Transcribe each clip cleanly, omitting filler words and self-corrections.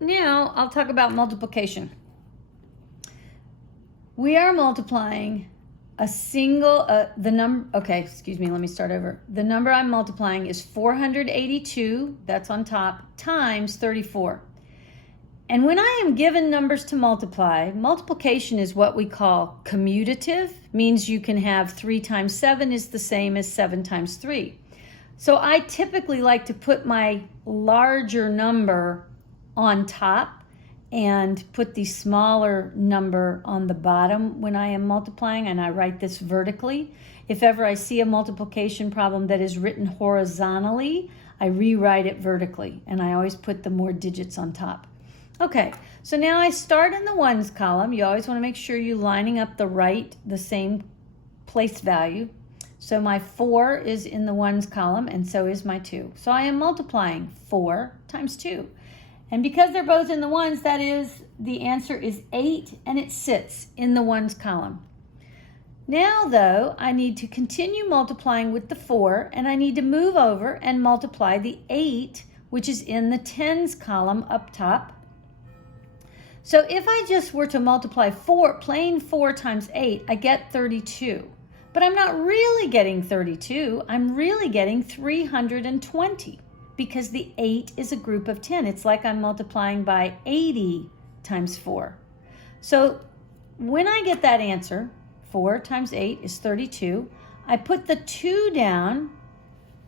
now I'll talk about multiplication. We are multiplying a single, let me start over. The number I'm multiplying is 482, that's on top, times 34. And when I am given numbers to multiply, multiplication is what we call commutative, means you can have 3 times 7 is the same as 7 times 3. So I typically like to put my larger number on top and put the smaller number on the bottom when I am multiplying, and I write this vertically. If ever I see a multiplication problem that is written horizontally, I rewrite it vertically, and I always put the more digits on top. Okay, so now I start in the ones column. You always want to make sure you're lining up the same place value. So my 4 is in the ones column, and so is my 2. So I am multiplying 4 times 2. And because they're both in the ones, that is, the answer is 8, and it sits in the ones column. Now, though, I need to continue multiplying with the 4, and I need to move over and multiply the 8, which is in the tens column up top. So if I just were to multiply plain 4 times 8, I get 32. But I'm not really getting 32, I'm really getting 320. Because the 8 is a group of 10. It's like I'm multiplying by 80 times 4. So when I get that answer, 4 times 8 is 32, I put the 2 down,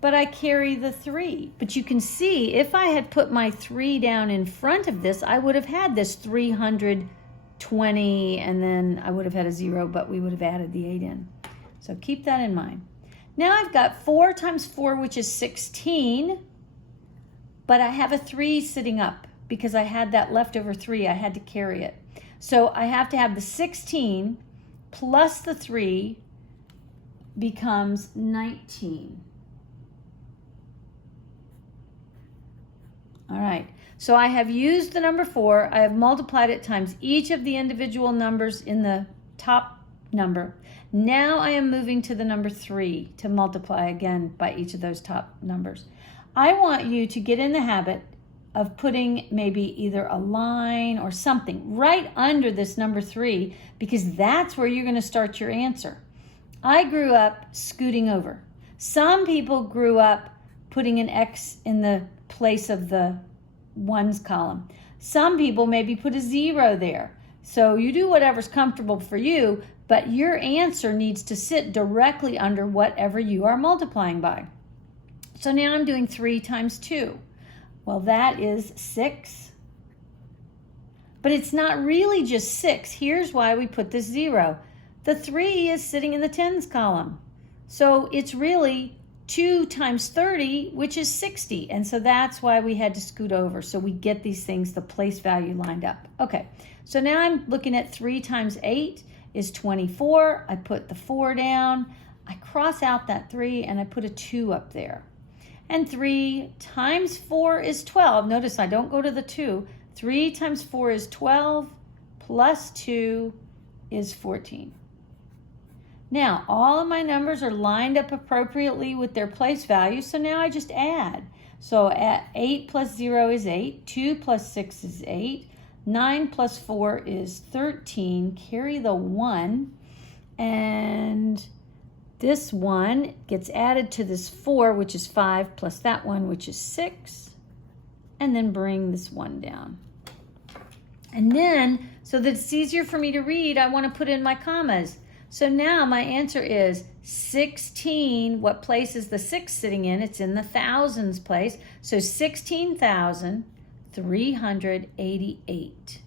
but I carry the 3. But you can see if I had put my 3 down in front of this, I would have had this 320, and then I would have had a 0, but we would have added the 8 in. So keep that in mind. Now I've got 4 times 4, which is 16. But I have a 3 sitting up because I had that leftover 3. I had to carry it. So I have to have the 16 plus the 3 becomes 19. All right. So I have used the number 4. I have multiplied it times each of the individual numbers in the top number. Now I am moving to the number 3 to multiply again by each of those top numbers. I want you to get in the habit of putting maybe either a line or something right under this number 3, because that's where you're going to start your answer. I grew up scooting over. Some people grew up putting an X in the place of the ones column. Some people maybe put a 0 there. So you do whatever's comfortable for you, but your answer needs to sit directly under whatever you are multiplying by. So now I'm doing 3 times 2. Well, that is 6. But it's not really just 6. Here's why we put this 0. The 3 is sitting in the tens column. So it's really 2 times 30, which is 60. And so that's why we had to scoot over. So we get these things, the place value lined up. Okay, so now I'm looking at 3 times 8 is 24. I put the 4 down. I cross out that 3 and I put a 2 up there. And 3 times 4 is 12. Notice I don't go to the 2. 3 times 4 is 12, plus 2 is 14. Now, all of my numbers are lined up appropriately with their place value, so now I just add. So 8 plus 0 is 8, 2 plus 6 is 8, 9 plus 4 is 13, carry the 1, and this 1 gets added to this 4, which is 5, plus that 1, which is 6, and then bring this 1 down. And then, so that it's easier for me to read, I want to put in my commas. So now my answer is 16. What place is the 6 sitting in? It's in the thousands place. So 16,388.